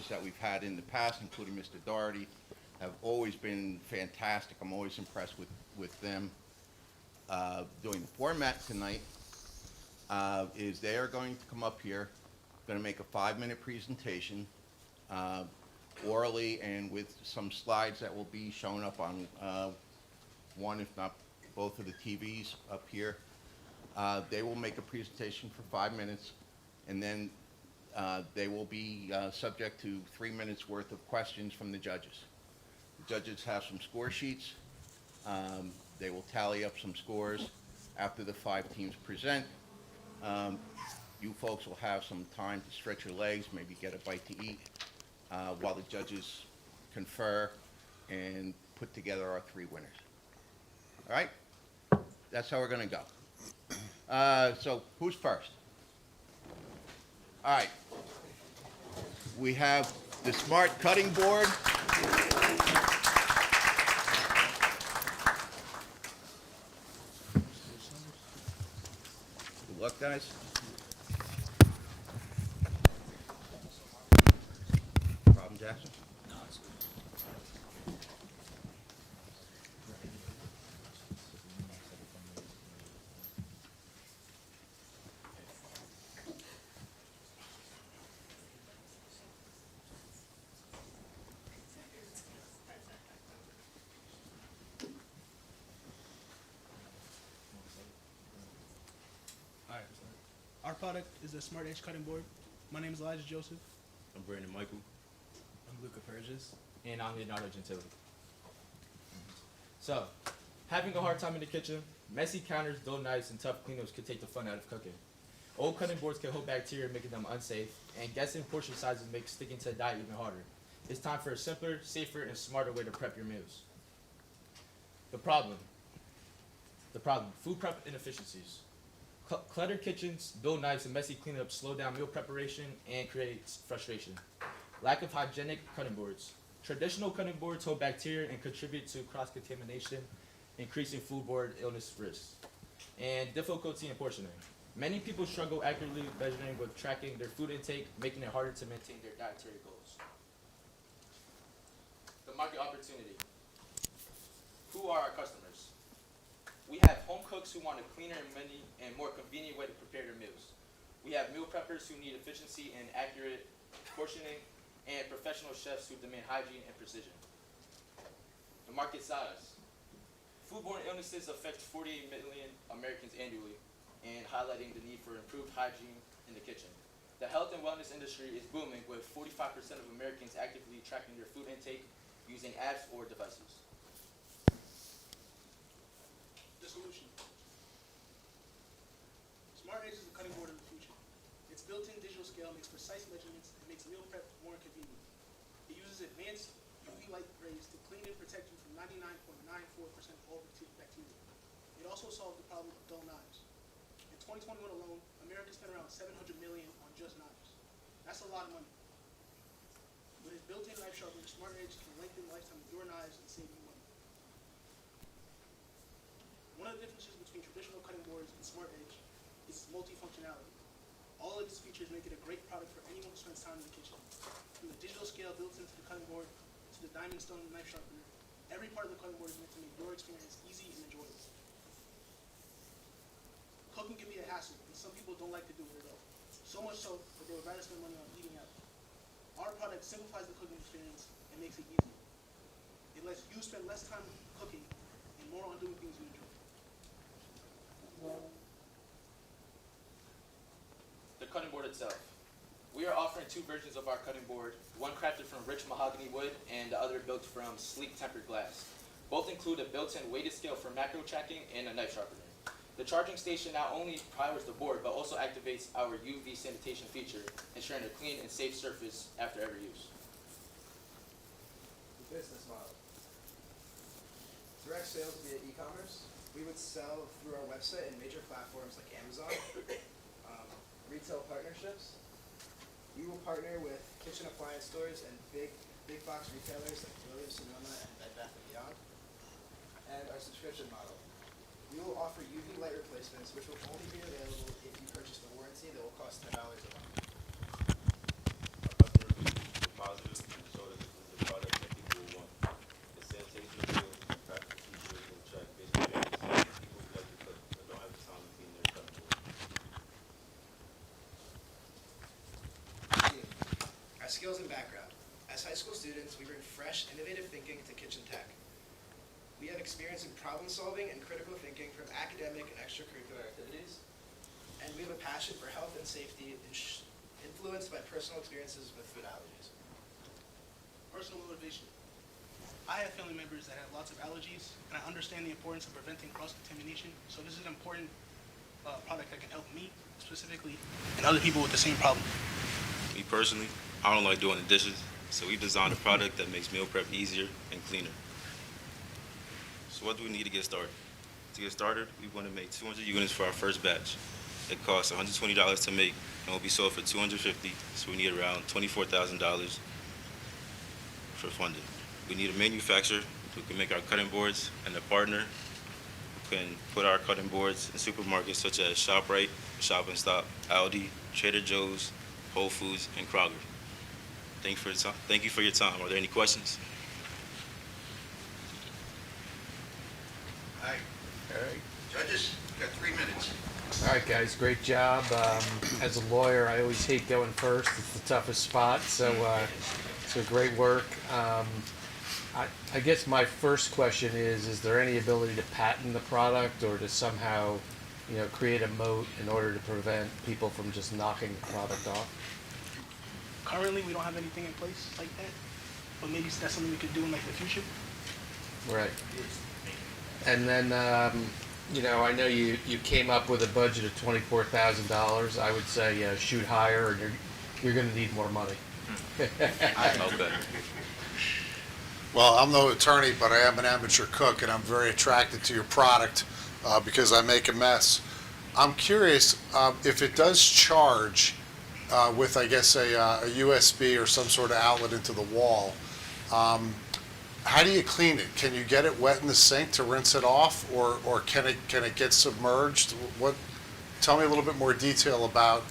judges that we've had in the past, including Mr. Doherty, have always been fantastic. I'm always impressed with them. Doing the format tonight is they are going to come up here, going to make a 5-minute presentation orally and with some slides that will be shown up on one, if not both of the TVs up here. They will make a presentation for 5 minutes, and then they will be subject to 3 minutes worth of questions from the judges. The judges have some score sheets. They will tally up some scores after the 5 teams present. You folks will have some time to stretch your legs, maybe get a bite to eat, while the judges confer and put together our 3 winners. All right? That's how we're going to go. So who's first? All right. We have the Smart Cutting Board. Good luck, guys. Problem, Jackson? Alright, our product is the Smart Edge Cutting Board. My name is Elijah Joseph. I'm Brandon Michael. I'm Luca Purges. And I'm Leonardo Gentili. So, having a hard time in the kitchen, messy counters, dull knives, and tough cleanups could take the fun out of cooking. Old cutting boards can hold bacteria, making them unsafe, and guessing portion sizes makes sticking to a diet even harder. It's time for a simpler, safer, and smarter way to prep your meals. The problem, food prep inefficiencies. Cluttered kitchens, dull knives, and messy cleanups slow down meal preparation and creates frustration. Lack of hygienic cutting boards. Traditional cutting boards hold bacteria and contribute to cross-contamination, increasing foodborne illness risks. And difficulty in portioning. Many people struggle accurately measuring with tracking their food intake, making it harder to maintain their dietary goals. The market opportunity. Who are our customers? We have home cooks who want a cleaner and more convenient way to prepare their meals. We have meal preppers who need efficiency and accurate portioning, and professional chefs who demand hygiene and precision. The market size. Foodborne illnesses affect 48 million Americans annually, and highlighting the need for improved hygiene in the kitchen. The health and wellness industry is booming, with 45% of Americans actively tracking their food intake using apps or devices. The solution. Smart Edge is the cutting board of the future. Its built-in digital scale makes precise measurements and makes meal prep more convenient. It uses advanced UV light rays to clean and protect you from 99.94% of all bacteria. It also solves the problem of dull knives. In 2021 alone, America spent around $700 million on just knives. That's a lot of money. With its built-in knife sharpener, Smart Edge can lengthen the lifetime of your knives and save you money. One of the differences between traditional cutting boards and Smart Edge is its multifunctionality. All of these features make it a great product for anyone who spends time in the kitchen. From the digital scale built into the cutting board to the diamond stone knife sharpener, every part of the cutting board is meant to make your experience easy and enjoyable. Cooking can be a hassle, and some people don't like to do it at all. So much so that they would rather spend money on eating out. Our product simplifies the cooking experience and makes it easy. It lets you spend less time cooking and more on doing things you enjoy. The cutting board itself. We are offering 2 versions of our cutting board, one crafted from rich mahogany wood and the other built from sleek tempered glass. Both include a built-in weighted scale for macro tracking and a knife sharpener. The charging station not only powers the board, but also activates our UV sanitation feature, ensuring a clean and safe surface after every use. The business model. Direct sales via e-commerce. We would sell through our website and major platforms like Amazon. Retail partnerships. We will partner with kitchen appliance stores and big box retailers like Williams Sonoma and Bed Bath & Beyond. And our subscription model. We will offer UV light replacements, which will only be available if you purchase the warranty that will cost $10 a month. Miles skills and background. As high school students, we bring fresh, innovative thinking to kitchen tech. We have experience in problem solving and critical thinking from academic and extracurricular activities. And we have a passion for health and safety influenced by personal experiences with food allergies. Personal motivation. I have family members that have lots of allergies, and I understand the importance of preventing cross-contamination, so this is an important product that can help me specifically and other people with the same problem. Me personally, I don't like doing the dishes, so we designed a product that makes meal prep easier and cleaner. So what do we need to get started? To get started, we want to make 200 units for our first batch. It costs $120 to make and will be sold for $250, so we need around $24,000 for funding. We need a manufacturer who can make our cutting boards and a partner who can put our cutting boards in supermarkets such as ShopRite, Shop and Stop, Aldi, Trader Joe's, Whole Foods, and Kroger. Thank you for your time. Are there any questions? All right. Judges, you got 3 minutes. All right, guys, great job. As a lawyer, I always hate going first. It's the toughest spot, so great work. I guess my first question is there any ability to patent the product or to somehow, create a moat in order to prevent people from just knocking the product off? Currently, we don't have anything in place like that, but maybe that's something we could do in like the future. Right. And then, I know you came up with a budget of $24,000. I would say shoot higher, and you're going to need more money. Okay. Well, I'm no attorney, but I am an amateur cook, and I'm very attracted to your product because I make a mess. I'm curious if it does charge with, I guess, a USB or some sort of outlet into the wall. How do you clean it? Can you get it wet in the sink to rinse it off, or can it get submerged? Tell me a little bit more detail about,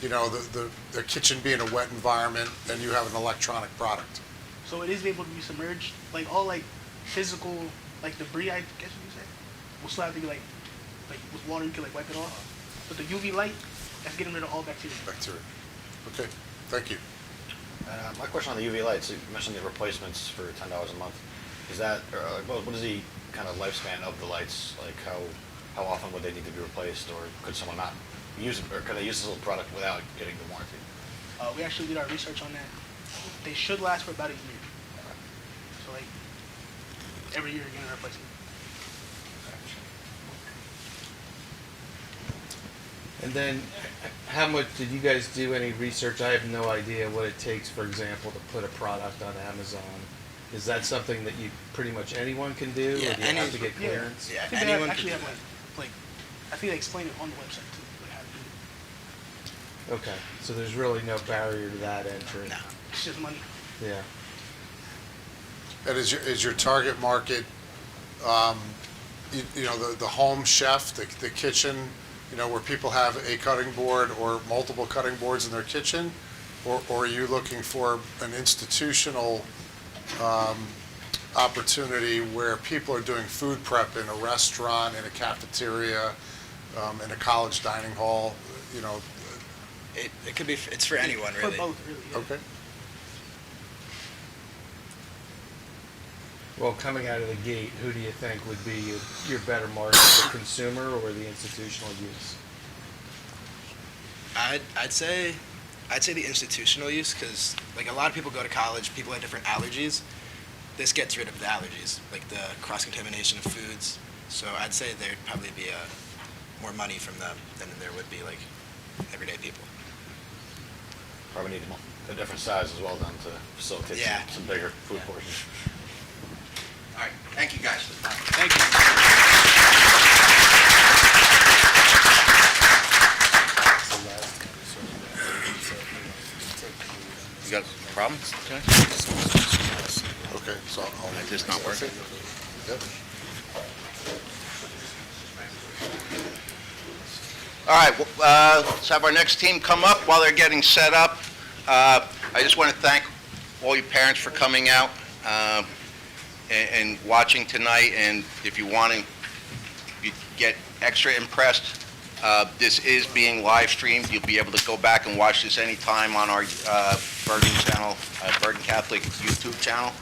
the kitchen being a wet environment and you have an electronic product. So it is able to be submerged, like all like physical, like debris, I guess you could say, will still have to be like with water you can like wipe it off. But the UV light, that's getting rid of all bacteria. Bacteria. Okay, thank you. My question on the UV lights, you mentioned the replacements for $10 a month. Is that, what is the kind of lifespan of the lights? Like how often would they need to be replaced, or could someone not use it, or could they use this little product without getting the warranty? We actually did our research on that. They should last for about a year. So like every year you're getting a replacement. And then, how much did you guys do any research? I have no idea what it takes, for example, to put a product on Amazon. Is that something that pretty much anyone can do, or do you have to get clearance? I think they actually have like I think they explain it on the website too, like how to do it. Okay, so there's really no barrier to that entry. No, it's just money. Yeah. And is your target market, the home chef, the kitchen, where people have a cutting board or multiple cutting boards in their kitchen, or are you looking for an institutional opportunity where people are doing food prep in a restaurant, in a cafeteria, in a college dining hall? It could be, it's for anyone, really. For both, really. Yeah. Okay. Well, coming out of the gate, who do you think would be your better market, the consumer or the institutional use? I'd say the institutional use, because like a lot of people go to college, people have different allergies. This gets rid of the allergies, like the cross-contamination of foods. So I'd say there'd probably be more money from them than there would be like everyday people. Probably need a different size as well then to facilitate some bigger food portions. All right, thank you guys. Thank you. You got problems? Okay, so I'll. Is this not working? Yep. All right, let's have our next team come up while they're getting set up. I just want to thank all you parents for coming out and watching tonight. And if you want to get extra impressed, This is being live streamed. You'll be able to go back and watch this anytime on our Bergen channel, Bergen Catholic YouTube channel.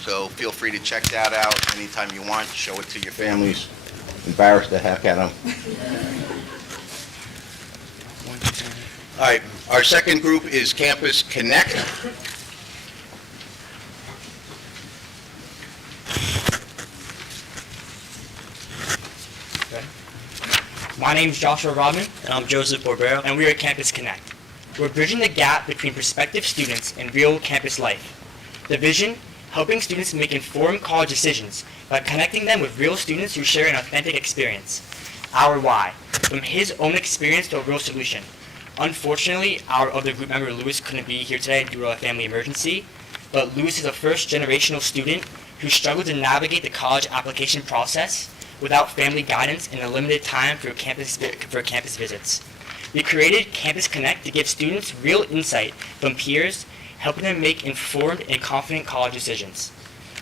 So feel free to check that out anytime you want. Show it to your families. Embarrass the heck out of them. All right, our second group is Campus Connect. My name is Joshua Rodman. And I'm Joseph Borbero. And we are at Campus Connect. We're bridging the gap between prospective students and real campus life. The vision, helping students make informed college decisions by connecting them with real students who share an authentic experience. Our why, from his own experience to a real solution. Unfortunately, our other group member, Lewis, couldn't be here today due to a family emergency, but Lewis is a first-generational student who struggled to navigate the college application process without family guidance and a limited time for campus visits. We created Campus Connect to give students real insight from peers, helping them make informed and confident college decisions.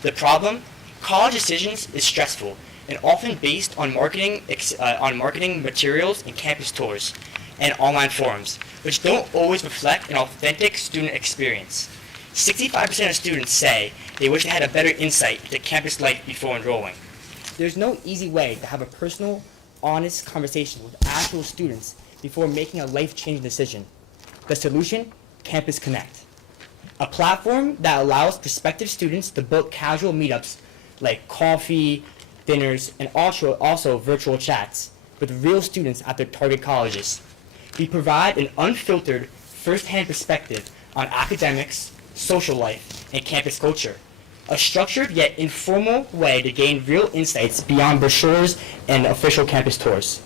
The problem? College decisions is stressful and often based on marketing materials and campus tours and online forums, which don't always reflect an authentic student experience. 65% of students say they wish they had a better insight into campus life before enrolling. There's no easy way to have a personal, honest conversation with actual students before making a life-changing decision. The solution? Campus Connect. A platform that allows prospective students to book casual meetups like coffee, dinners, and also virtual chats with real students at their target colleges. We provide an unfiltered, first-hand perspective on academics, social life, and campus culture. A structured yet informal way to gain real insights beyond brochures and official campus tours.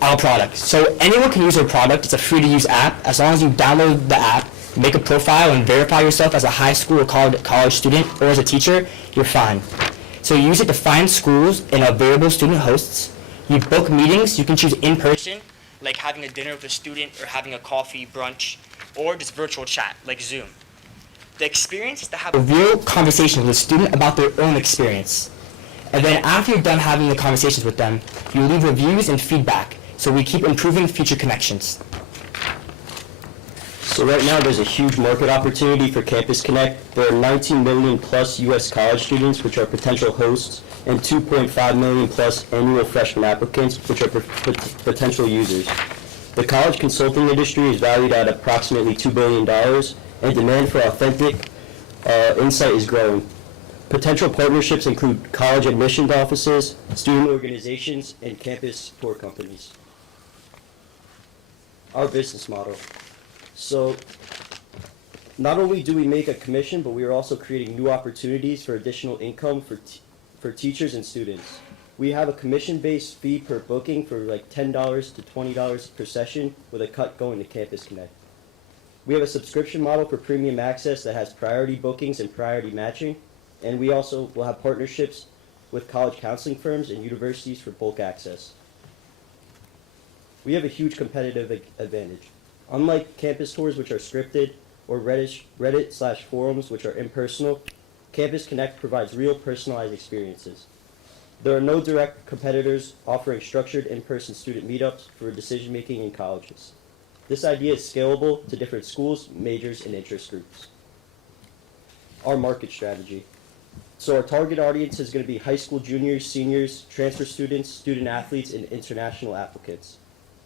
Our product. So anyone can use our product. It's a free-to-use app. As long as you download the app, make a profile, and verify yourself as a high school or college student or as a teacher, you're fine. So you use it to find schools and available student hosts. You book meetings. You can choose in person, like having a dinner with a student or having a coffee brunch, or just virtual chat, like Zoom. The experience is to have a real conversation with a student about their own experience. And then after you're done having the conversations with them, you leave reviews and feedback, so we keep improving future connections. So right now there's a huge market opportunity for Campus Connect. There are 19 million plus U.S. college students, which are potential hosts, and 2.5 million plus annual freshman applicants, which are potential users. The college consulting industry is valued at approximately $2 billion, and demand for authentic insight is growing. Potential partnerships include college admissions offices, student organizations, and campus tour companies. Our business model. So, not only do we make a commission, but we are also creating new opportunities for additional income for teachers and students. We have a commission-based fee per booking for like $10 to $20 per session, with a cut going to Campus Connect. We have a subscription model for premium access that has priority bookings and priority matching, and we also will have partnerships with college counseling firms and universities for bulk access. We have a huge competitive advantage. Unlike campus tours, which are scripted, or Reddit/forums, which are impersonal, Campus Connect provides real personalized experiences. There are no direct competitors offering structured in-person student meetups for decision-making in colleges. This idea is scalable to different schools, majors, and interest groups. Our market strategy. So our target audience is going to be high school juniors, seniors, transfer students, student athletes, and international applicants.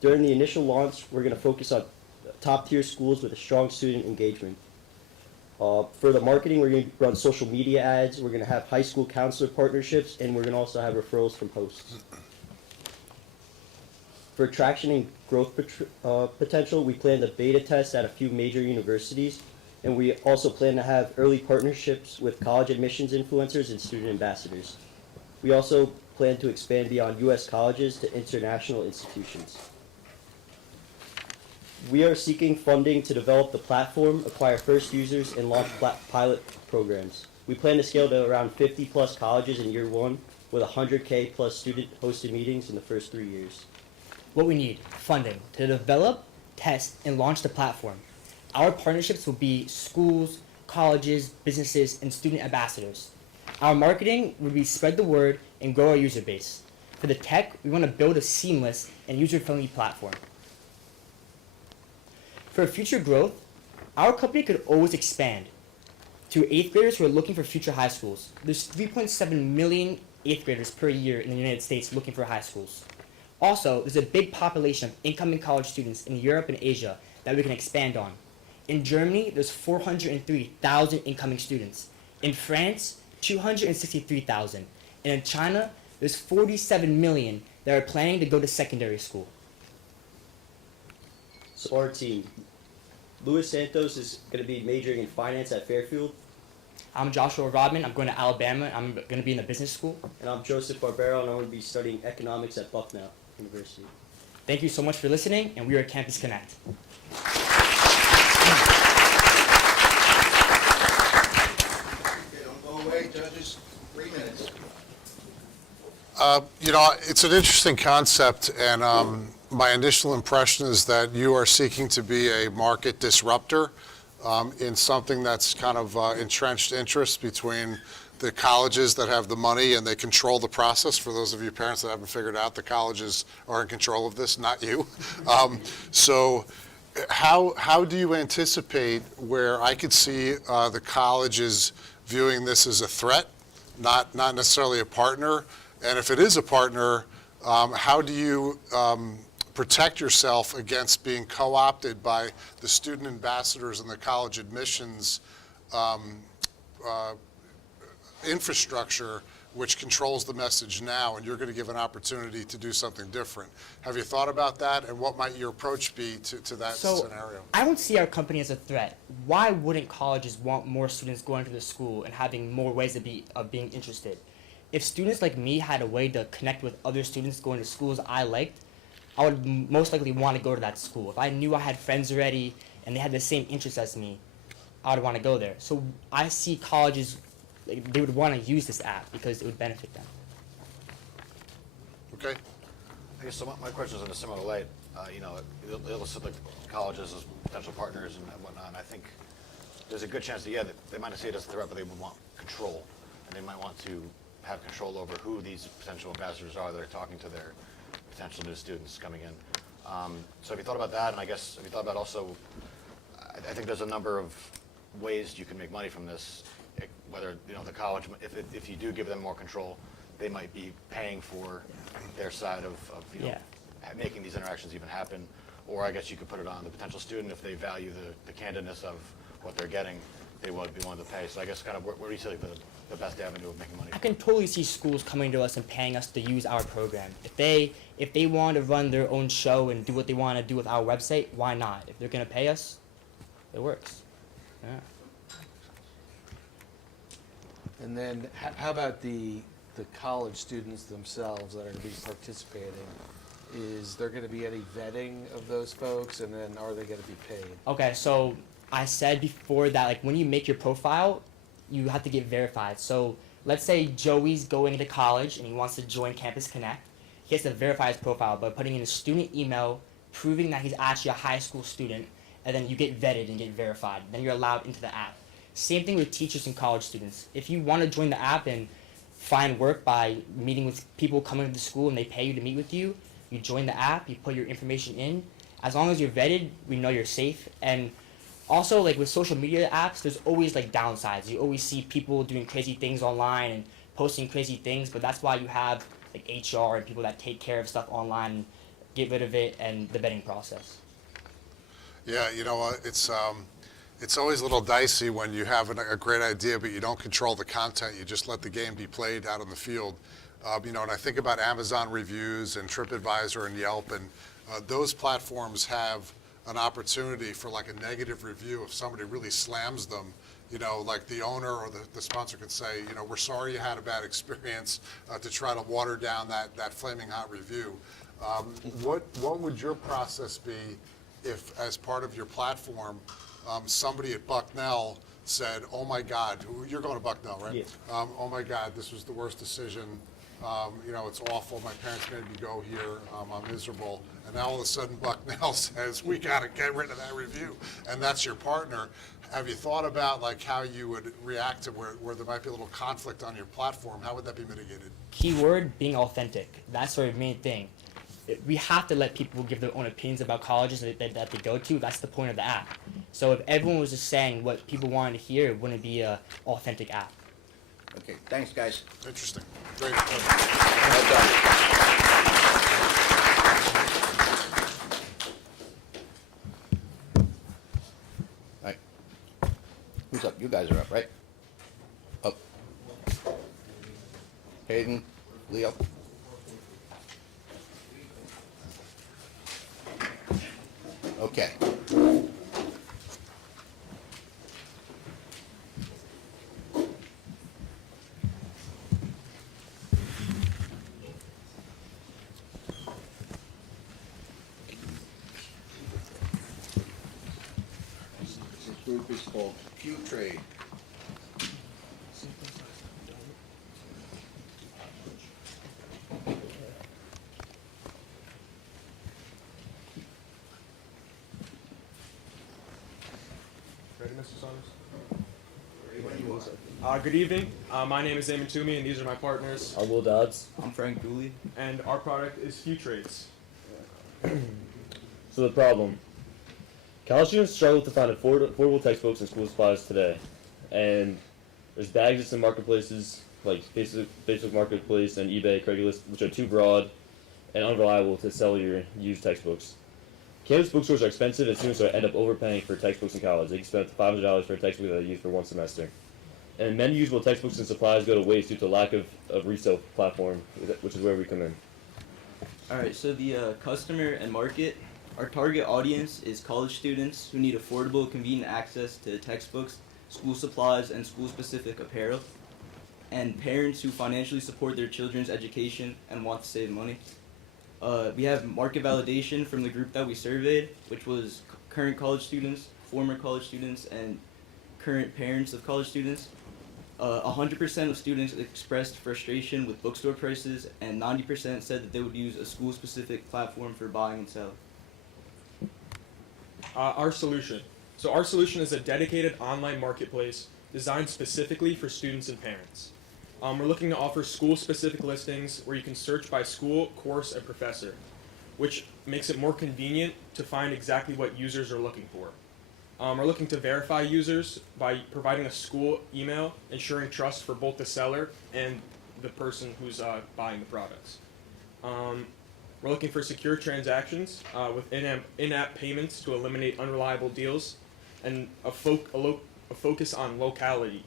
During the initial launch, we're going to focus on top-tier schools with a strong student engagement. For the marketing, we're going to run social media ads, we're going to have high school counselor partnerships, and we're going to also have referrals from hosts. For attraction and growth potential, we plan to beta test at a few major universities, and we also plan to have early partnerships with college admissions influencers and student ambassadors. We also plan to expand beyond U.S. colleges to international institutions. We are seeking funding to develop the platform, acquire first users, and launch pilot programs. We plan to scale to around 50 plus colleges in year one, with 100K plus student hosted meetings in the first 3 years. What we need, funding, to develop, test, and launch the platform. Our partnerships will be schools, colleges, businesses, and student ambassadors. Our marketing would be spread the word and grow our user base. For the tech, we want to build a seamless and user-friendly platform. For future growth, our company could always expand to 8th graders who are looking for future high schools. There's 3.7 million 8th graders per year in the United States looking for high schools. Also, there's a big population of incoming college students in Europe and Asia that we can expand on. In Germany, there's 403,000 incoming students. In France, 263,000. And in China, there's 47 million that are planning to go to secondary school. So our team, Luis Santos is going to be majoring in finance at Fairfield, I'm Joshua Rodman. I'm going to Alabama. I'm going to be in the business school. and I'm Joseph Barbero, and I'm going to be studying economics at Bucknell University. Thank you so much for listening, and we are Campus Connect. Okay, don't go away, judges, 3 minutes. It's an interesting concept, and my initial impression is that you are seeking to be a market disruptor in something that's kind of entrenched interest between the colleges that have the money and they control the process. For those of you parents that haven't figured out, the colleges are in control of this, not you. So how do you anticipate where I could see the colleges viewing this as a threat, not necessarily a partner? And if it is a partner, how do you protect yourself against being co-opted by the student ambassadors and the college admissions infrastructure, which controls the message now, and you're going to give an opportunity to do something different? Have you thought about that, and what might your approach be to that scenario? I don't see our company as a threat. Why wouldn't colleges want more students going to the school and having more ways of being interested? If students like me had a way to connect with other students going to schools I liked, I would most likely want to go to that school. If I knew I had friends already and they had the same interests as me, I would want to go there. So I see colleges, they would want to use this app because it would benefit them. Okay. I guess so my question is in a similar light. They listed like colleges as potential partners and whatnot. And I think there's a good chance that they might not see it as a threat, but they would want control, and they might want to have control over who these potential ambassadors are that are talking to their potential new students coming in. So have you thought about that? And I guess have you thought about also? I think there's a number of ways you can make money from this. Whether the college, if you do give them more control, they might be paying for their side of making these interactions even happen. Or I guess you could put it on the potential student if they value the candidness of what they're getting, they would be willing to pay. So I guess kind of where do you see like the best avenue of making money? I can totally see schools coming to us and paying us to use our program. If they want to run their own show and do what they want to do with our website, why not? If they're going to pay us, it works. Yeah. And then how about the college students themselves that are going to be participating? Is there going to be any vetting of those folks, and then are they going to be paid? Okay, so I said before that like when you make your profile, you have to get verified. So let's say Joey's going to college and he wants to join Campus Connect. He has to verify his profile by putting in a student email, proving that he's actually a high school student, and then you get vetted and get verified. Then you're allowed into the app. Same thing with teachers and college students. If you want to join the app and find work by meeting with people coming to the school and they pay you to meet with you, you join the app, you put your information in. As long as you're vetted, we know you're safe. And also, like with social media apps, there's always like downsides. You always see people doing crazy things online and posting crazy things, but that's why you have like HR and people that take care of stuff online and get rid of it, and the vetting process. Yeah, it's always a little dicey when you have a great idea, but you don't control the content. You just let the game be played out on the field. And I think about Amazon reviews and TripAdvisor and Yelp, and those platforms have an opportunity for like a negative review if somebody really slams them. Like the owner or the sponsor could say, we're sorry you had a bad experience, to try to water down that flaming hot review. What would your process be if, as part of your platform, somebody at Bucknell said, oh my God, you're going to Bucknell, right? Yeah. Oh my God, this was the worst decision. It's awful. My parents made me go here. I'm miserable. And now all of a sudden Bucknell says, we got to get rid of that review. And that's your partner. have you thought about like how you would react to where there might be a little conflict on your platform? How would that be mitigated? Keyword being authentic. That's our main thing. We have to let people give their own opinions about colleges that they go to. That's the point of the app. So if everyone was just saying what people wanted to hear, it wouldn't be an authentic app. Okay, thanks, guys. Interesting. Great. Well done. All right. Who's up? You guys are up, right? Up. Hayden, Leo. Okay. This group is called Q Trade. Ready, Mr. Saunders? Good evening. My name is Eamon Toomey, and these are my partners. I'm Will Dodds. I'm Frank Dooley. And our product is FuTrades. So the problem. College students struggle to find affordable textbooks and school supplies today. And there's bad existing marketplaces like Facebook Marketplace and eBay, Craigslist, which are too broad and unreliable to sell your used textbooks. Campus bookstores are expensive and students end up overpaying for textbooks in college. They can spend $500 for a textbook that they use for one semester. And many usable textbooks and supplies go to waste due to lack of resale platform, which is where we come in. Alright, so the customer and market, our target audience is college students who need affordable, convenient access to textbooks, school supplies, and school-specific apparel, and parents who financially support their children's education and want to save money. We have market validation from the group that we surveyed, which was current college students, former college students, and current parents of college students. 100% of students expressed frustration with bookstore prices, and 90% said that they would use a school-specific platform for buying and selling. Our solution. So our solution is a dedicated online marketplace designed specifically for students and parents. We're looking to offer school-specific listings where you can search by school, course, and professor, which makes it more convenient to find exactly what users are looking for. We're looking to verify users by providing a school email, ensuring trust for both the seller and the person who's buying the products. We're looking for secure transactions with in-app payments to eliminate unreliable deals, and a focus on locality,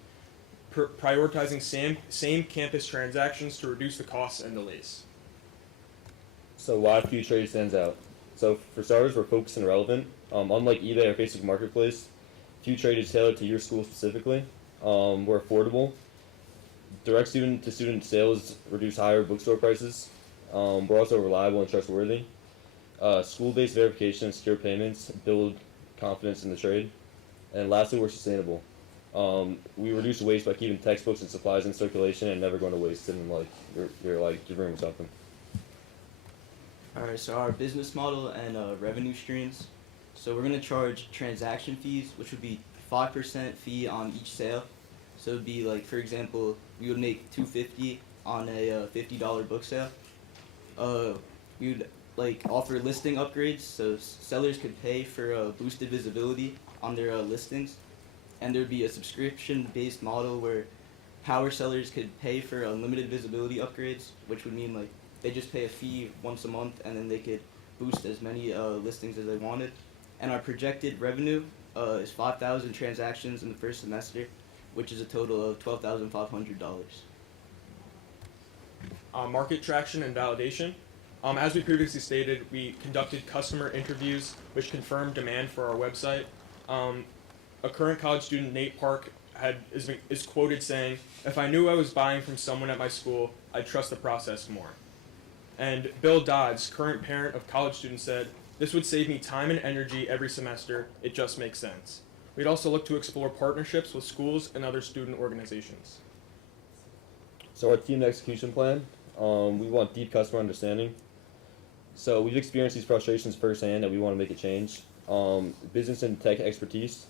prioritizing same campus transactions to reduce the costs and delays. So why FuTrade stands out? So for starters, we're focused and relevant. Unlike eBay or Facebook Marketplace, FuTrade is tailored to your school specifically. We're affordable. Direct student-to-student sales reduce higher bookstore prices. We're also reliable and trustworthy. School-based verification and secure payments build confidence in the trade. And lastly, we're sustainable. We reduce waste by keeping textbooks and supplies in circulation and never going to waste them like you're ruining something. Alright, so our business model and revenue streams. So we're going to charge transaction fees, which would be 5% fee on each sale. So it would be like, for example, we would make $250 on a $50 book sale. We would like offer listing upgrades, so sellers could pay for boosted visibility on their listings. And there would be a subscription-based model where power sellers could pay for unlimited visibility upgrades, which would mean like they just pay a fee once a month and then they could boost as many listings as they wanted. And our projected revenue is 5,000 transactions in the first semester, which is a total of $12,500. Market traction and validation. As we previously stated, we conducted customer interviews which confirmed demand for our website. A current college student, Nate Park, is quoted saying, "If I knew I was buying from someone at my school, I'd trust the process more." And Bill Dodds, current parent of college students, said, "This would save me time and energy every semester. It just makes sense." We'd also look to explore partnerships with schools and other student organizations. So our team execution plan, we want deep customer understanding. So we've experienced these frustrations firsthand and we want to make a change. Business and tech expertise.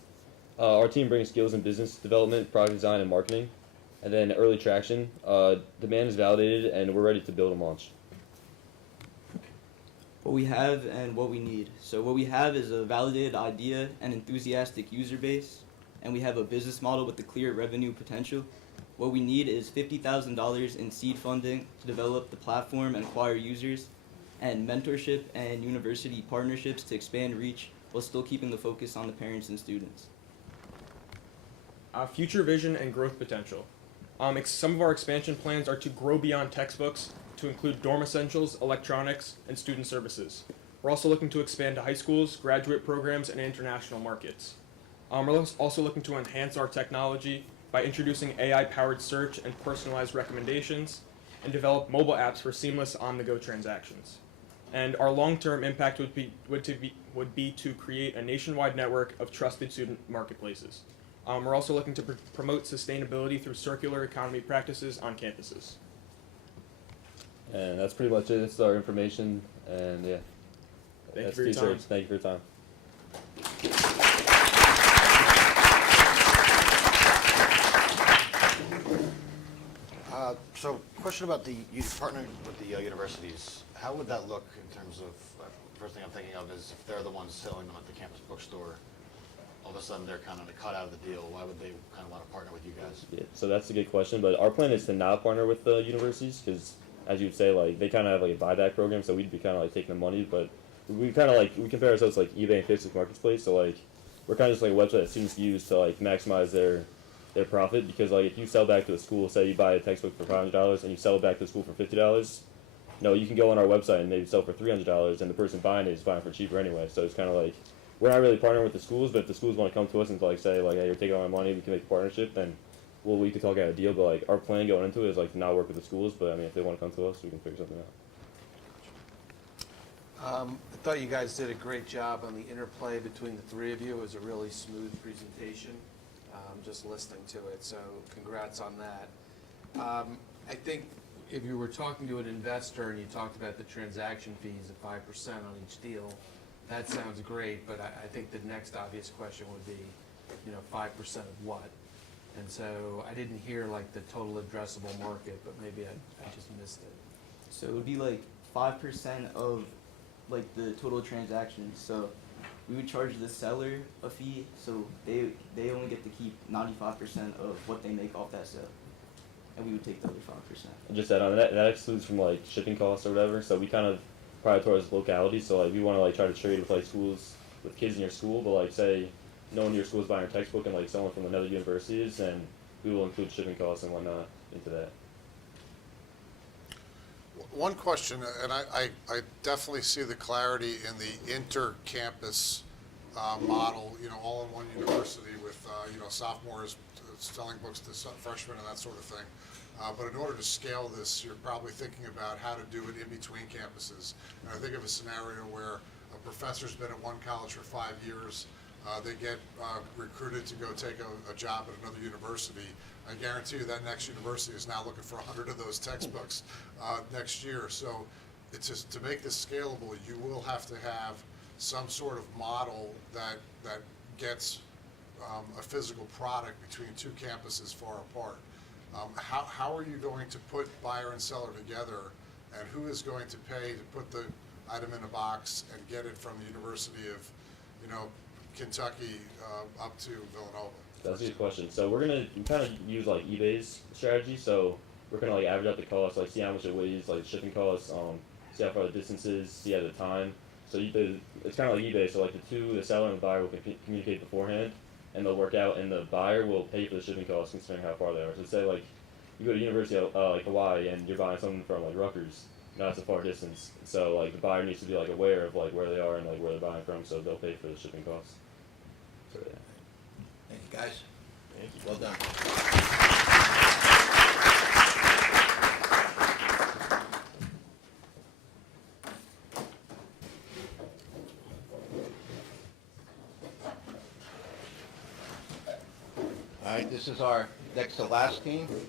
Our team brings skills in business development, product design, and marketing. And then early traction. Demand is validated, and we're ready to build and launch. What we have and what we need. So what we have is a validated idea and enthusiastic user base, and we have a business model with a clear revenue potential. What we need is $50,000 in seed funding to develop the platform and acquire users, and mentorship and university partnerships to expand reach while still keeping the focus on the parents and students. Future vision and growth potential. Some of our expansion plans are to grow beyond textbooks, to include dorm essentials, electronics, and student services. We're also looking to expand to high schools, graduate programs, and international markets. We're also looking to enhance our technology by introducing AI-powered search and personalized recommendations, and develop mobile apps for seamless on-the-go transactions. And our long-term impact would be to create a nationwide network of trusted student marketplaces. We're also looking to promote sustainability through circular economy practices on campuses. And that's pretty much it. This is our information, and yeah. Thank you for your time. Thank you for your time. So, question about you partnering with the universities. How would that look in terms of, first thing I'm thinking of is if they're the ones selling them at the campus bookstore, all of a sudden they're kind of cut out of the deal. Why would they kind of want to partner with you guys? Yeah, so that's a good question, but our plan is to not partner with the universities because, as you would say, like they kind of have like a buyback program, so we'd be kind of like taking the money, but we kind of like we compare ourselves to like eBay and Facebook Marketplace, so like we're kind of just like a website that students use to like maximize their profit because like if you sell back to a school, say you buy a textbook for $500 and you sell it back to the school for $50, no, you can go on our website and maybe sell for $300, and the person buying it is buying for cheaper anyway. So it's kind of like we're not really partnering with the schools, but if the schools want to come to us and like say like, hey, you're taking all my money, we can make a partnership, then we could talk out a deal. But like our plan going into it is like to not work with the schools, but I mean if they want to come to us, we can figure something out. I thought you guys did a great job on the interplay between the three of you. It was a really smooth presentation, just listening to it, so congrats on that. I think if you were talking to an investor and you talked about the transaction fees of 5% on each deal, that sounds great, but I think the next obvious question would be, 5% of what? And so I didn't hear like the total addressable market, but maybe I just missed it. So it would be like 5% of like the total transactions. So we would charge the seller a fee, so they only get to keep 95% of what they make off that sale, and we would take the other 5%. And just that excludes from like shipping costs or whatever. So we kind of prioritize locality. So like we want to like try to trade with like schools with kids in your school, but like say no one in your school is buying your textbook and like someone from another university is, and we will include shipping costs and whatnot into that. One question, and I definitely see the clarity in the inter-campus model, all in one university with, sophomores selling books to freshmen and that sort of thing. But in order to scale this, you're probably thinking about how to do it in between campuses. And I think of a scenario where a professor's been at one college for 5 years, they get recruited to go take a job at another university. I guarantee you that next university is now looking for 100 of those textbooks next year. So it's just, to make this scalable, you will have to have some sort of model that gets a physical product between two campuses far apart. How are you going to put buyer and seller together, and who is going to pay to put the item in a box and get it from the University of, Kentucky up to Villanova? That's a good question. So we're gonna kind of use like eBay's strategy. So we're gonna like average out the cost, like see how much it weighs, like shipping costs, see how far the distance is, see at the time. So it's kind of like eBay. So like the seller and the buyer will communicate beforehand, and they'll work out, and the buyer will pay for the shipping costs considering how far they are. So say like you go to University of like Hawaii and you're buying something from like Rutgers, that's a far distance. So like the buyer needs to be like aware of like where they are and like where they're buying from, so they'll pay for the shipping costs. So yeah. Thank you, guys. Thank you. Well done. All right, this is our next to last team. Good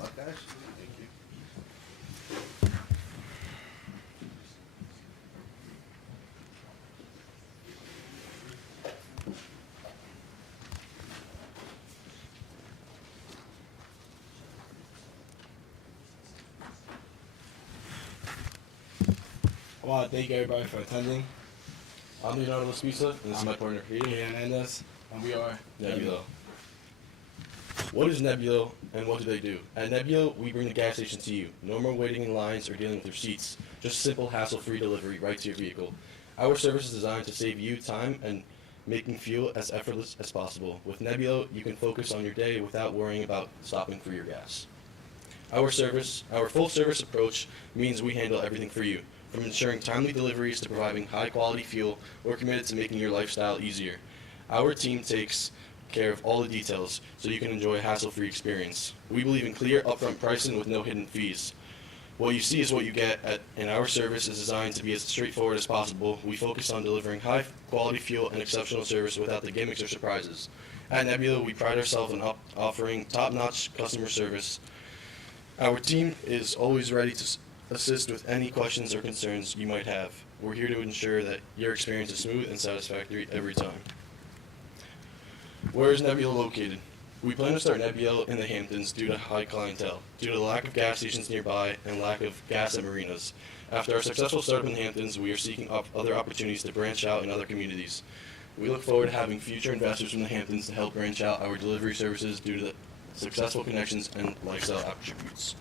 luck, guys. Thank you. want to thank everybody for attending. I'm Leonardo Laspisa, and this is my partner Hayden. Hernandez, and we are Nebulo. What is Nebulo and what do they do? At Nebulo, we bring the gas station to you. No more waiting in lines or dealing with receipts. Just simple, hassle-free delivery right to your vehicle. Our service is designed to save you time and making fuel as effortless as possible. With Nebulo, you can focus on your day without worrying about stopping for your gas. Our full service approach means we handle everything for you. From ensuring timely deliveries to providing high-quality fuel, we're committed to making your lifestyle easier. Our team takes care of all the details so you can enjoy a hassle-free experience. We believe in clear, upfront pricing with no hidden fees. What you see is what you get, and our service is designed to be as straightforward as possible. We focus on delivering high-quality fuel and exceptional service without the gimmicks or surprises. At Nebula, we pride ourselves on offering top-notch customer service. Our team is always ready to assist with any questions or concerns you might have. We're here to ensure that your experience is smooth and satisfactory every time. Where is Nebula located? We plan to start Nebula in the Hamptons due to high clientele, due to the lack of gas stations nearby and lack of gas at marinas. After our successful startup in the Hamptons, we are seeking other opportunities to branch out in other communities. We look forward to having future investors from the Hamptons to help branch out our delivery services due to the successful connections and lifestyle attributes.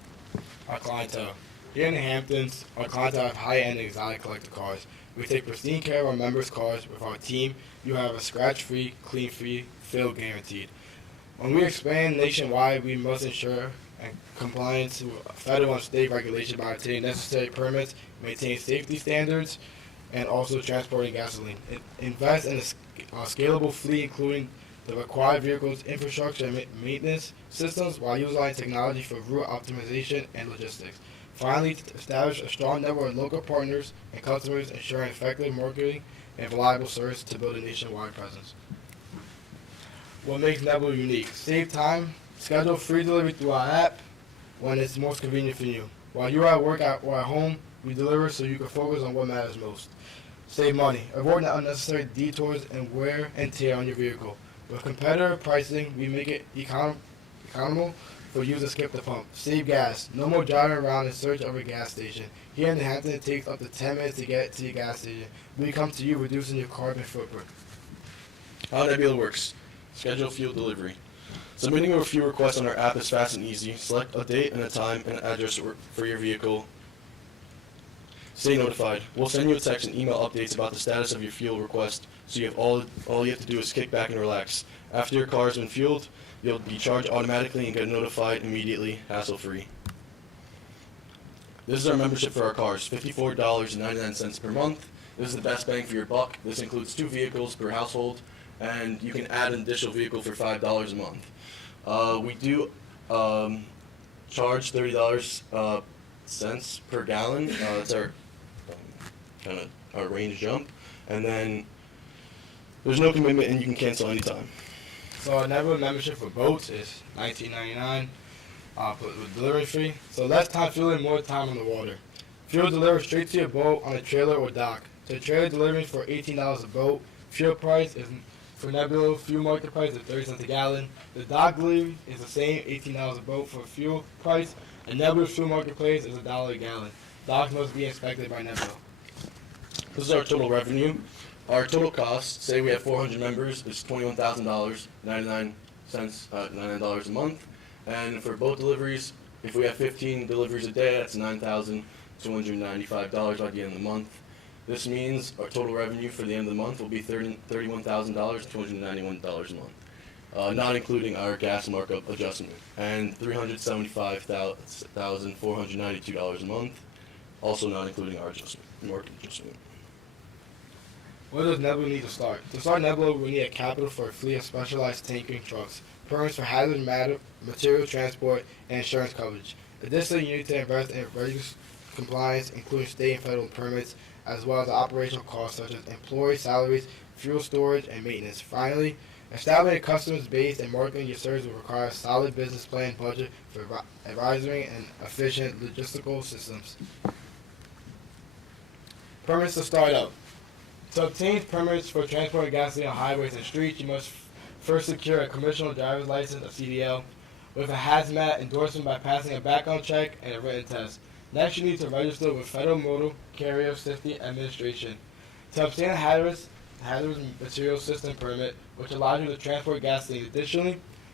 our clientele. Here in the Hamptons, our clientele have high-end exotic collector cars. We take pristine care of our members' cars. With our team, you have a scratch-free, clean-free fill guaranteed. When we expand nationwide, we must ensure compliance with federal and state regulation by obtaining necessary permits, maintain safety standards, and also transporting gasoline. Invest in a scalable fleet, including the required vehicles, infrastructure, and maintenance systems, while utilizing technology for route optimization and logistics. Finally, establish a strong network of local partners and customers, ensuring effective marketing and reliable service to build a nationwide presence. What makes Nebula unique? Save time. Schedule free delivery through our app when it's most convenient for you. While you're at work or at home, we deliver so you can focus on what matters most. Save money. Avoid unnecessary detours and wear and tear on your vehicle. With competitive pricing, we make it economical for you to skip the pump. Save gas. No more driving around in search of a gas station. Here in the Hampton, it takes up to 10 minutes to get to your gas station. We come to you, reducing your carbon footprint. How Nebula works. Schedule fuel delivery. Submitting a fuel request on our app is fast and easy. Select a date and a time and an address for your vehicle. Stay notified. We'll send you a text and email updates about the status of your fuel request, so you have all you have to do is kick back and relax. After your car has been fueled, you'll be charged automatically and get notified immediately, hassle-free. This is our membership for our cars, $54.99 per month. This is the best bang for your buck. This includes 2 vehicles per household, and you can add an additional vehicle for $5 a month. We do charge $30 cents per gallon. That's our kind of our range jump, and then there's no commitment and you can cancel anytime. So our Nebula membership for boats is $19.99 with delivery fee. So less time fueling, more time on the water. Fuel delivered straight to your boat on a trailer or dock. So trailer delivery for $18 a boat. Fuel price is for Nebula fuel market price is 30 cents a gallon. The dock delivery is the same, $18 a boat for fuel price. And Nebula fuel market price is $1 a gallon. Docks must be inspected by Nebula. This is our total revenue. Our total cost, say we have 400 members, is $21,000, 99 cents, $99 a month. And for boat deliveries, if we have 15 deliveries a day, that's $9,295 by the end of the month. This means our total revenue for the end of the month will be $31,000, $291 a month, not including our gas markup adjustment, and $375,492 a month, also not including our markup adjustment. What does Nebula need to start? To start Nebula, we need a capital for a fleet of specialized tankering trucks, permits for hazardous material transport, and insurance coverage. Additionally, you need to invest in regulatory compliance, including state and federal permits, as well as operational costs such as employee salaries, fuel storage, and maintenance. Finally, establishing a customer base and marketing your service will require a solid business plan budget for advisory and efficient logistical systems. Permits to start up. To obtain permits for transporting gasoline on highways and streets, you must first secure a commercial driver's license, a CDL, with a hazmat endorsement by passing a background check and a written test. Next, you need to register with Federal Motor Carrier Safety Administration. To obtain a hazardous material system permit, which allows you to transport gasoline. Additionally,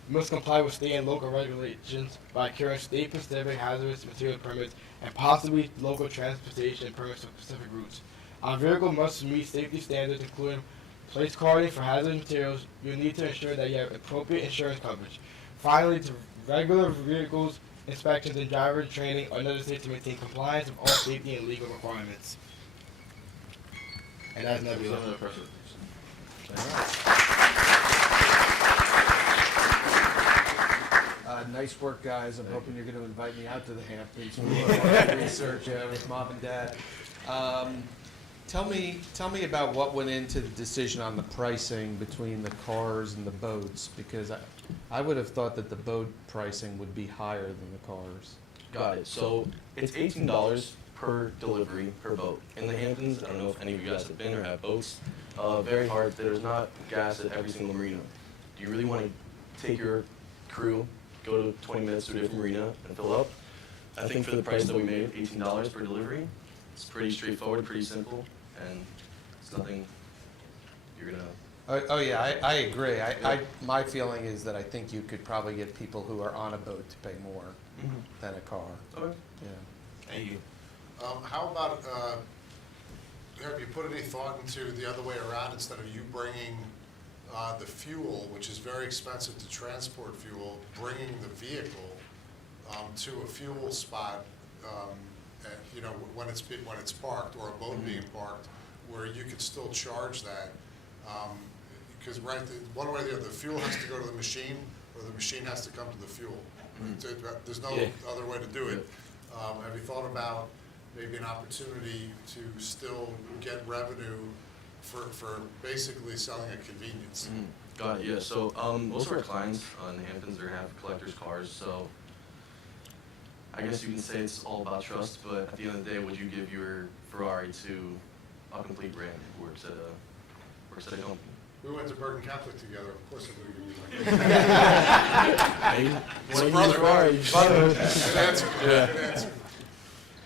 you must comply with state and local regulations by carrying state-specific hazardous material permits and possibly local transportation permits for specific routes. Our vehicle must meet safety standards, including place carding for hazardous materials. You need to ensure that you have appropriate insurance coverage. Finally, to regular vehicles inspections and driver training are necessary to maintain compliance with all safety and legal requirements. And that's Nebula. Nice work, guys. I'm hoping you're going to invite me out to the Hamptons for research with mom and dad. Tell me about what went into the decision on the pricing between the cars and the boats, because I would have thought that the boat pricing would be higher than the cars. Got it. So it's $18 per delivery per boat. In the Hamptons, I don't know if any of you guys have been or have boats. Very hard. There's not gas at every single marina. Do you really want to take your crew, go to 20 minutes to a different marina and fill up? I think for the price that we made, $18 per delivery, it's pretty straightforward, pretty simple, and it's nothing you're gonna. Oh yeah, I agree. My feeling is that I think you could probably get people who are on a boat to pay more than a car. Okay. Yeah. Thank you. How about, have you put any thought into the other way around, instead of you bringing the fuel, which is very expensive to transport fuel, bringing the vehicle to a fuel spot, you know, when it's parked, or a boat being parked, where you could still charge that, because one way or the other, the fuel has to go to the machine, or the machine has to come to the fuel. There's no other way to do it. Have you thought about maybe an opportunity to still get revenue for basically selling a convenience? Got it, yeah. So most of our clients in the Hamptons have collector's cars, so I guess you can say it's all about trust, but at the end of the day, would you give your Ferrari to a complete brand who works at a company? We went to Bergen Catholic together, of course I'm going to give you that. It's a brother. Good answer. Good answer.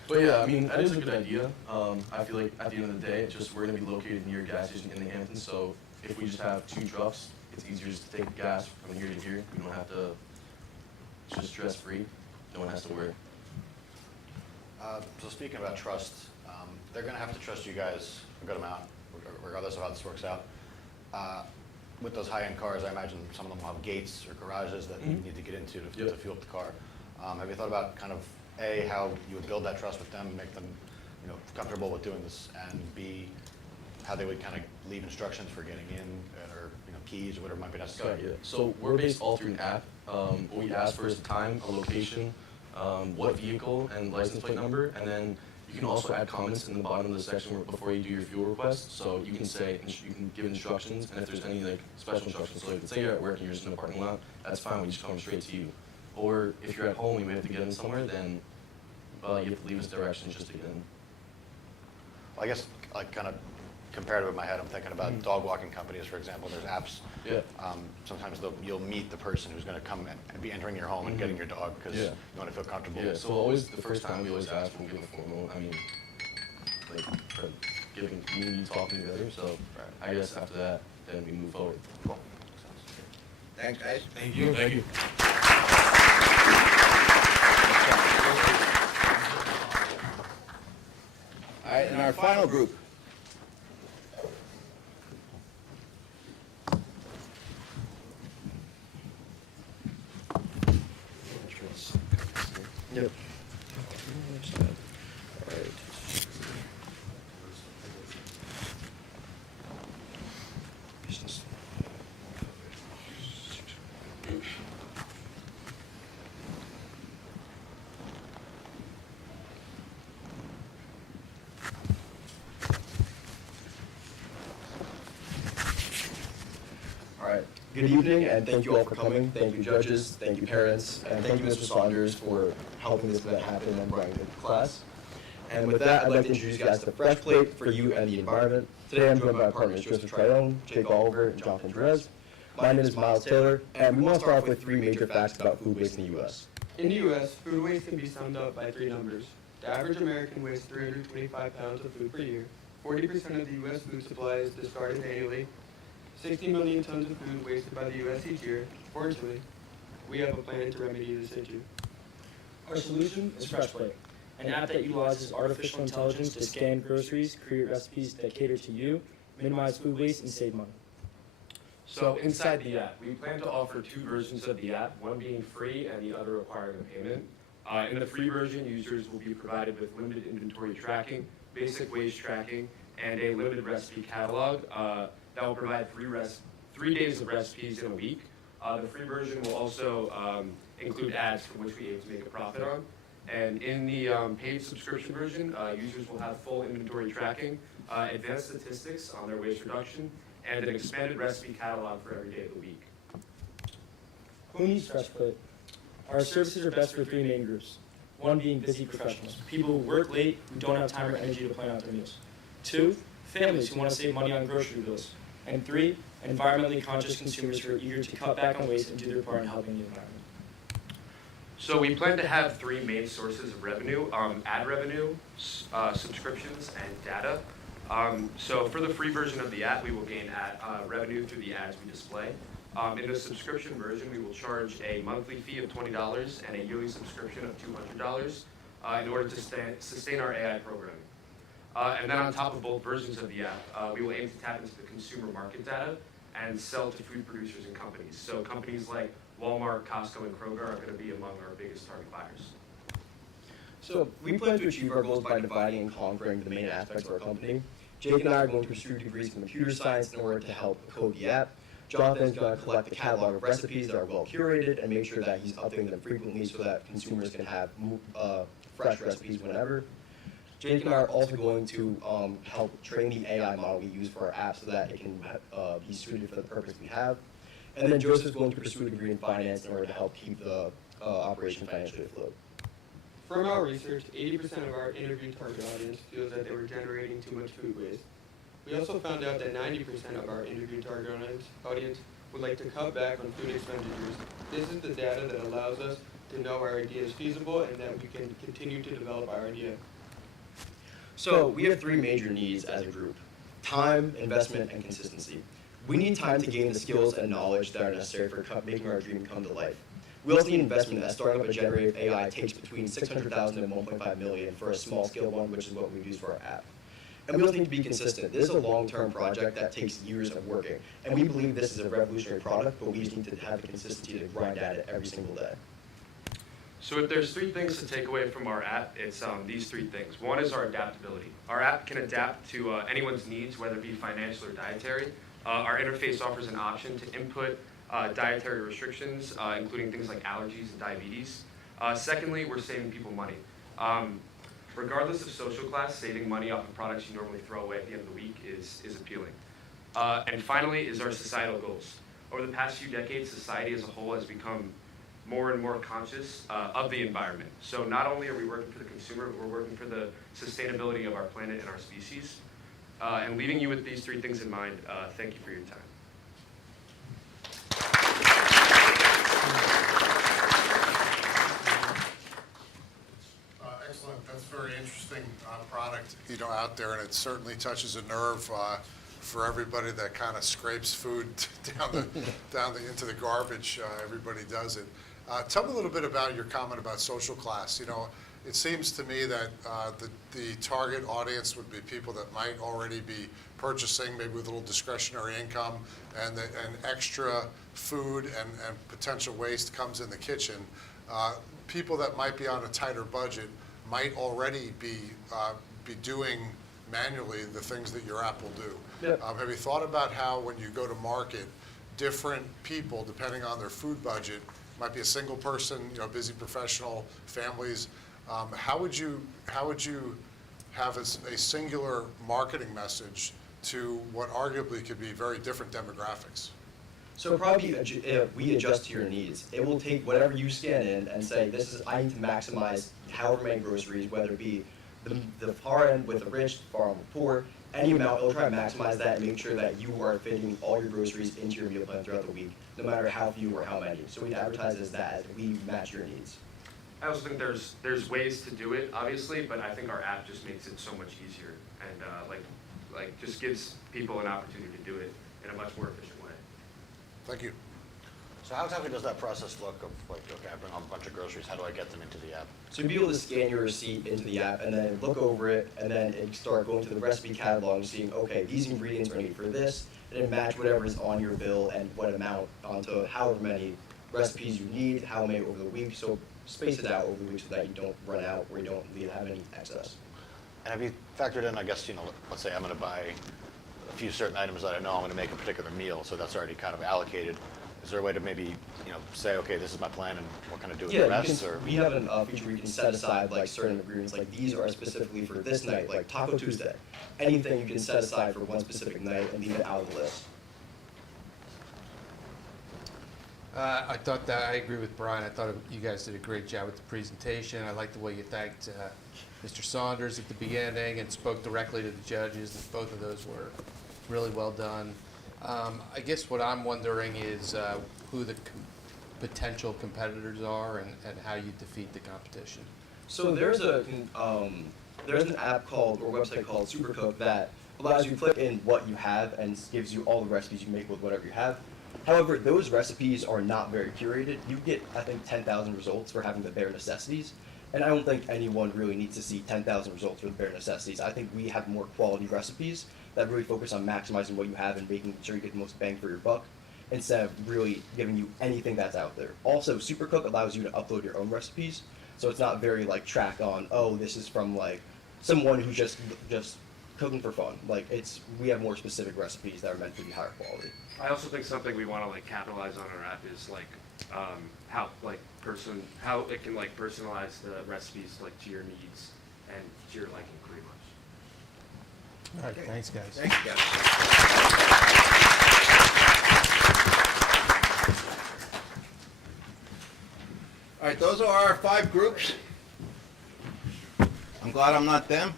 But yeah, I mean, that is a good idea. I feel like at the end of the day, we're going to be located near a gas station in the Hamptons, so if we just have 2 trucks, it's easier just to take the gas from here to here. We don't have to, it's just stress-free. No one has to worry. So speaking about trust, they're going to have to trust you guys a good amount, regardless of how this works out. With those high-end cars, I imagine some of them will have gates or garages that you need to get into to fuel up the car. Have you thought about kind of A, how you would build that trust with them, make them, you know, comfortable with doing this, and B, how they would kind of leave instructions for getting in, or, you know, keys or whatever might be necessary? Yeah. So we're based all through an app. What we ask for is the time, a location, what vehicle, and license plate number, and then you can also add comments in the bottom of the section before you do your fuel request. So you can say, you can give instructions, and if there's any like special instructions, so if say you're at work and you're just in a parking lot, that's fine. We just come straight to you. Or if you're at home and we have to get in somewhere, then you have to leave us directions just to get in. Well, I guess, like, kind of comparative in my head, I'm thinking about dog walking companies, for example. There's apps. Yeah. Sometimes you'll meet the person who's going to come and be entering your home and getting your dog because you want to feel comfortable. Yeah. So always the first time we always ask when we give a formal. I mean, like giving community talking together. So I guess after that, then we move forward. Cool. Thanks, guys. Thank you. Thank you. All right, and our final group. Yep. Good evening, and thank you all for coming. Thank you, judges. Thank you, parents. And thank you, Mr. Saunders, for helping this event happen and bringing it to class. And with that, I'd like to introduce you guys to Fresh Plate for You and the Environment. Today, I'm joined by our partners, Joseph Trione, Jake Oliver, and Jonathan Jerez. My name is Miles Taylor, and we want to start off with 3 major facts about food waste in the U.S. In the U.S., food waste can be summed up by 3 numbers: The average American wastes 325 pounds of food per year. 40% of the U.S. food supply is discarded annually. 60 million tons of food wasted by the U.S. each year. Fortunately, we have a plan to remedy this issue. Our solution is FreshPlate, an app that utilizes artificial intelligence to scan groceries, create recipes that cater to you, minimize food waste, and save money. So inside the app, we plan to offer two versions of the app, one being free and the other requiring a payment. In the free version, users will be provided with limited inventory tracking, basic waste tracking, and a limited recipe catalog that will provide 3 days of recipes in a week. The free version will also include ads from which we aim to make a profit on. And in the paid subscription version, users will have full inventory tracking, advanced statistics on their waste reduction, and an expanded recipe catalog for every day of the week. Who needs FreshPlate? Our services are best for three main groups. One being busy professionals, people who work late, who don't have time or energy to plan out their meals. Two, families who want to save money on grocery bills. And three, environmentally conscious consumers who are eager to cut back on waste and do their part in helping the environment. So we plan to have three main sources of revenue, ad revenue, subscriptions, and data. So for the free version of the app, we will gain revenue through the ads we display. In the subscription version, we will charge a monthly fee of $20 and a yearly subscription of $200 in order to sustain our AI programming. And then on top of both versions of the app, we will aim to tap into the consumer market data and sell to food producers and companies. So companies like Walmart, Costco, and Kroger are going to be among our biggest target buyers. So we plan to achieve our goals by dividing and conquering the main aspects of our company. Jake and I are going to pursue degrees in computer science in order to help code the app. Jonathan's going to collect a catalog of recipes that are well curated and make sure that he's updating them frequently so that consumers can have fresh recipes whenever. Jake and I are also going to help train the AI model we use for our app so that it can be suited for the purpose we have. And then Joseph's going to pursue a degree in finance in order to help keep the operation financially afloat. From our research, 80% of our interviewed target audience feels that they were generating too much food waste. We also found out that 90% of our interviewed target audience would like to cut back on food expenditures. This is the data that allows us to know our idea is feasible and that we can continue to develop our idea. So we have three major needs as a group: time, investment, and consistency. We need time to gain the skills and knowledge that are necessary for making our dream come to life. We also need investment that starting up a generative AI takes between $600,000 and $1.5 million for a small-scale one, which is what we use for our app. And we also need to be consistent. This is a long-term project that takes years of working, and we believe this is a revolutionary product, but we just need to have the consistency to grind at it every single day. So if there's three things to take away from our app, it's these three things. One is our adaptability. Our app can adapt to anyone's needs, whether it be financial or dietary. Our interface offers an option to input dietary restrictions, including things like allergies and diabetes. Secondly, we're saving people money. Regardless of social class, saving money off of products you normally throw away at the end of the week is appealing. And finally is our societal goals. Over the past few decades, society as a whole has become more and more conscious of the environment. So not only are we working for the consumer, but we're working for the sustainability of our planet and our species. And leaving you with these three things in mind, thank you for your time. Excellent. That's a very interesting product, out there, and it certainly touches a nerve for everybody that kind of scrapes food into the garbage. Everybody does it. Tell me a little bit about your comment about social class. It seems to me that the target audience would be people that might already be purchasing, maybe with a little discretionary income, and extra food and potential waste comes in the kitchen. People that might be on a tighter budget might already be doing manually the things that your app will do. Yep. Have you thought about how, when you go to market, different people, depending on their food budget, might be a single person, busy professional, families. How would you have a singular marketing message to what arguably could be very different demographics? So probably we adjust to your needs. It will take whatever you scan in and say, I need to maximize however many groceries, whether it be the far end with the rich, far end with the poor, any amount. It'll try to maximize that and make sure that you are fitting all your groceries into your meal plan throughout the week, no matter how few or how many. So we advertise as that, as we match your needs. I also think there's ways to do it, obviously, but I think our app just makes it so much easier and like just gives people an opportunity to do it in a much more efficient way. Thank you. So how exactly does that process look of like, okay, I bring home a bunch of groceries, how do I get them into the app? So you'd be able to scan your receipt into the app and then look over it, and then it'd start going to the recipe catalog and seeing, okay, these ingredients are needed for this, and then match whatever is on your bill and what amount onto however many recipes you need, how many over the week. So space it out over the week so that you don't run out or you don't have any excess. And have you factored in, I guess, let's say I'm going to buy a few certain items that I know I'm going to make a particular meal, so that's already kind of allocated. Is there a way to maybe, say, okay, this is my plan, and what kind of do with the rest? We have a feature where you can set aside like certain ingredients, like these are specifically for this night, like Taco Tuesday. Anything you can set aside for one specific night and leave it out of the list. I thought that, I agree with Brian. I thought you guys did a great job with the presentation. I like the way you thanked Mr. Saunders at the beginning and spoke directly to the judges. Both of those were really well done. I guess what I'm wondering is who the potential competitors are and how you defeat the competition. So there's an app called, or website called Supercook that allows you to click in what you have and gives you all the recipes you can make with whatever you have. However, those recipes are not very curated. You get, I think, 10,000 results for having the bare necessities. And I don't think anyone really needs to see 10,000 results for the bare necessities. I think we have more quality recipes that really focus on maximizing what you have and making sure you get the most bang for your buck, instead of really giving you anything that's out there. Also, Supercook allows you to upload your own recipes, so it's not very like tracked on, oh, this is from like someone who's just cooking for fun. Like we have more specific recipes that are meant to be higher quality. I also think something we want to like capitalize on our app is like how it can like personalize the recipes like to your needs and to your liking pretty much. All right, thanks, guys. Thanks, guys. All right, those are our 5 groups. I'm glad I'm not them,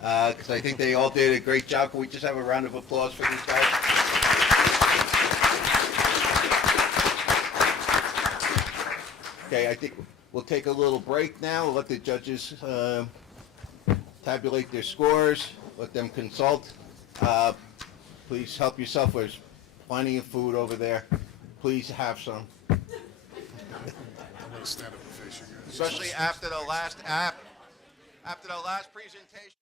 because I think they all did a great job. Can we just have a round of applause for these guys? Okay, I think we'll take a little break now. We'll let the judges tabulate their scores, let them consult. Please help yourself. There's plenty of food over there. Please have some. I'm going to stand up and face you guys. Especially after the last presentation.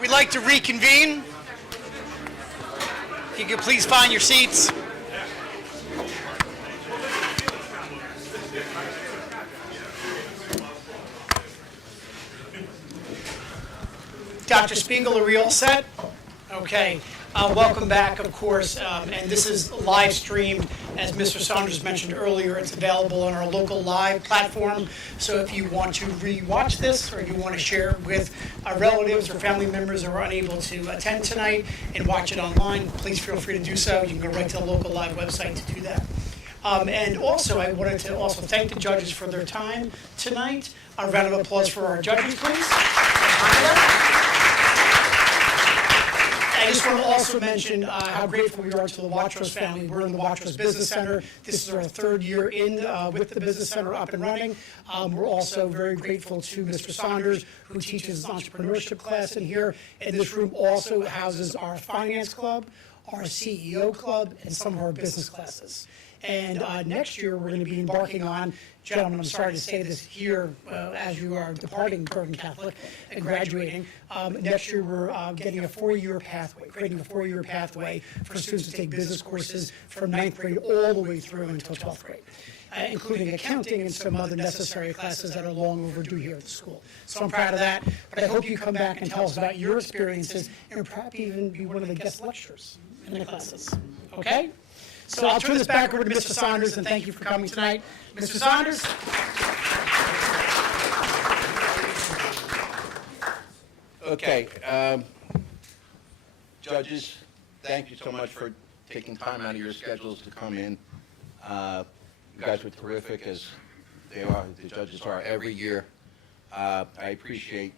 We'd like to reconvene. If you could please find your seats. Dr. Spiegel, are we all set? Okay. Welcome back, of course, and this is live streamed. As Mr. Saunders mentioned earlier, it's available on our local live platform. So if you want to re-watch this or you want to share it with relatives or family members who are unable to attend tonight and watch it online, please feel free to do so. You can go right to the local live website to do that. And also, I wanted to also thank the judges for their time tonight. A round of applause for our judges, please. I just want to also mention how grateful we are to the Watros family. We're in the Watros Business Center. This is our third year in with the Business Center up and running. We're also very grateful to Mr. Saunders, who teaches his entrepreneurship class in here. And this room also houses our finance club, our CEO club, and some of our business classes. And next year, we're going to be embarking on, gentlemen, I'm sorry to say this here as you are departing Bergen Catholic and graduating. Next year, we're getting a four-year pathway, creating a four-year pathway for students to take business courses from 9th grade all the way through until 12th grade, including accounting and some other necessary classes that are long overdue here at the school. So I'm proud of that, but I hope you come back and tell us about your experiences and perhaps even be one of the guest lecturers in the classes, okay? So I'll turn this back over to Mr. Saunders, and thank you for coming tonight. Mr. Saunders? Okay, judges, thank you so much for taking time out of your schedules to come in. You guys were terrific, as they are, the judges are every year. I appreciate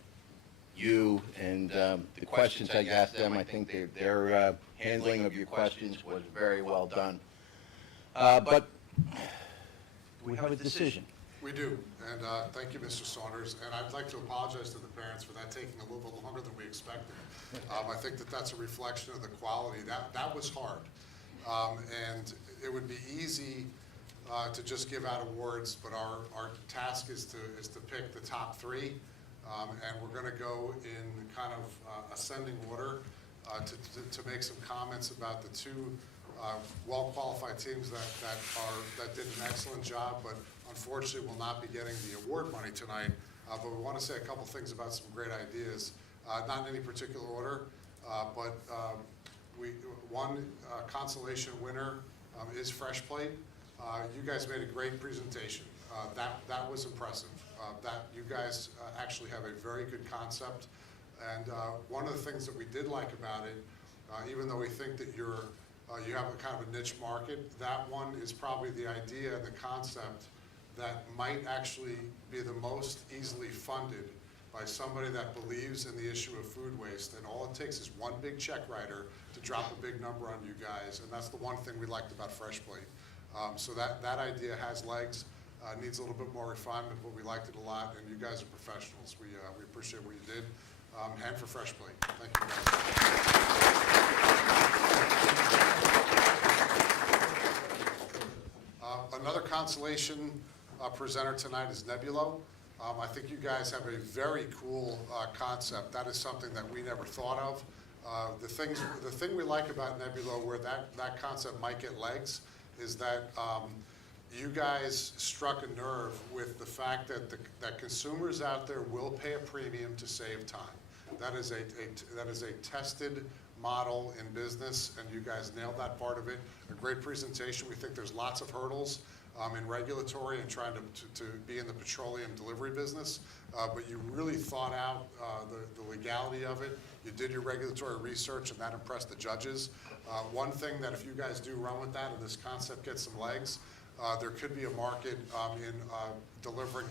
you and the questions that you asked them. I think their handling of your questions was very well done. But we have a decision. We do, and thank you, Mr. Saunders. And I'd like to apologize to the parents for that taking a little bit longer than we expected. I think that that's a reflection of the quality. That was hard, and it would be easy to just give out awards, but our task is to pick the top three. And we're going to go in kind of ascending order to make some comments about the two well-qualified teams that did an excellent job, but unfortunately will not be getting the award money tonight. But we want to say a couple things about some great ideas, not in any particular order, but one consolation winner is Fresh Plate. You guys made a great presentation. That was impressive. That you guys actually have a very good concept, and one of the things that we did like about it, even though we think that you have a kind of a niche market, that one is probably the idea and the concept that might actually be the most easily funded by somebody that believes in the issue of food waste, and all it takes is one big check writer to drop a big number on you guys, and that's the one thing we liked about Fresh Plate. So that idea has legs. Needs a little bit more refinement, but we liked it a lot, and you guys are professionals. We appreciate what you did. Hand for Fresh Plate. Thank you, guys. Another consolation presenter tonight is Nebulo. I think you guys have a very cool concept. That is something that we never thought of. The thing we like about Nebulo, where that concept might get legs, is that you guys struck a nerve with the fact that consumers out there will pay a premium to save time. That is a tested model in business, and you guys nailed that part of it. A great presentation. We think there's lots of hurdles in regulatory and trying to be in the petroleum delivery business, but you really thought out the legality of it. You did your regulatory research, and that impressed the judges. One thing that if you guys do run with that and this concept gets some legs, there could be a market in delivering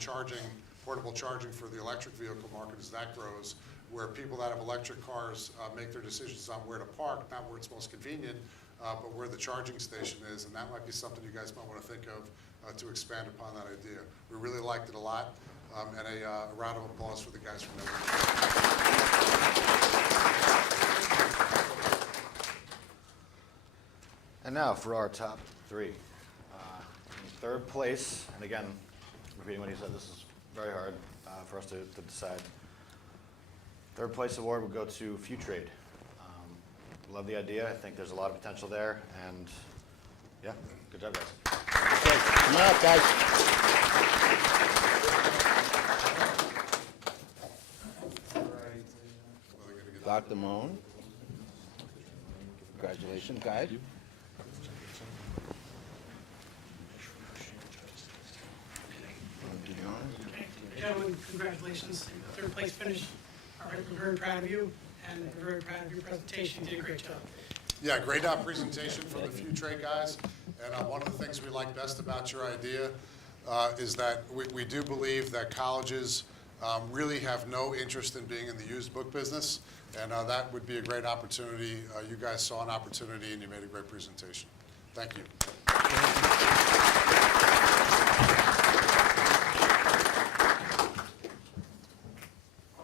portable charging for the electric vehicle market as that grows, where people that have electric cars make their decisions on where to park, not where it's most convenient, but where the charging station is, and that might be something you guys might want to think of to expand upon that idea. We really liked it a lot, and a round of applause for the guys from And now for our top three. In third place, and again, repeating what he said, this is very hard for us to decide. Third place award would go to FuTrade. Love the idea. I think there's a lot of potential there, and yeah, good job, guys. Okay, come on up, guys. Dr. Moan. Congratulations, guys. Gentlemen, congratulations. Third place finish. All right, we're very proud of you, and we're very proud of your presentation. You did a great job. Yeah, great presentation from the FuTrade guys. And one of the things we like best about your idea is that we do believe that colleges really have no interest in being in the used book business. And that would be a great opportunity. You guys saw an opportunity and you made a great presentation. Thank you.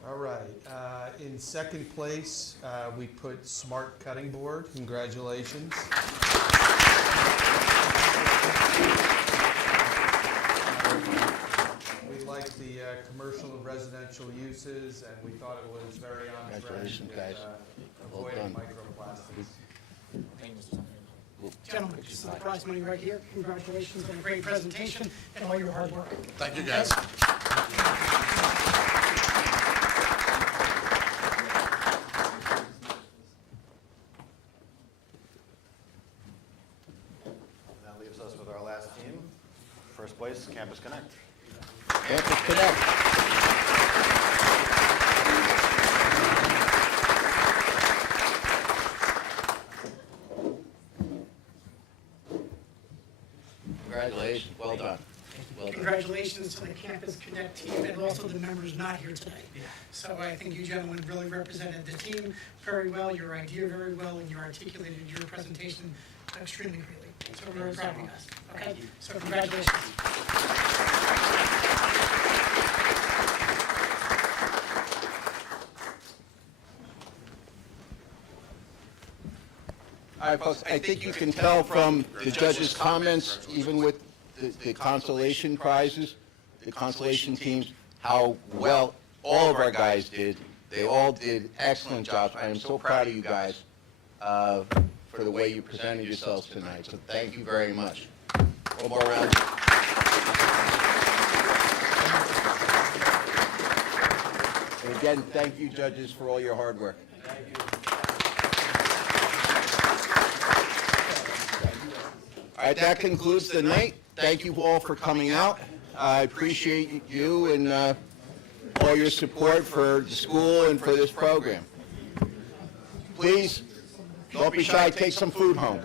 All right. In second place, we put Smart Cutting Board. Congratulations. We liked the commercial and residential uses, and we thought it was very on trend. Congratulations, guys. Well Avoiding done. microplastics. Gentlemen, this is the prize money right here. Congratulations on a great presentation and all your hard work. Thank you, guys. That leaves us with our last team. First place, Campus Connect. Campus Connect. Congratulations. Well done. Well done. Congratulations to the Campus Connect team and also the members not here today. So I think you gentlemen really represented the team very well, your idea very well, and you articulated your presentation extremely clearly. So we're very proud of you guys. Okay? So congratulations. All right, folks, I think you can tell from the judges' comments, even with the consolation prizes, the consolation teams, how well all of our guys did. They all did excellent jobs. I am so proud of you guys for the way you presented yourselves tonight. So thank you very much. One more round. And again, thank you, judges, for all your hard work. Thank you. All right, that concludes the night. Thank you all for coming out. I appreciate you and all your support for the school and for this program. Please, don't be shy, take some food home.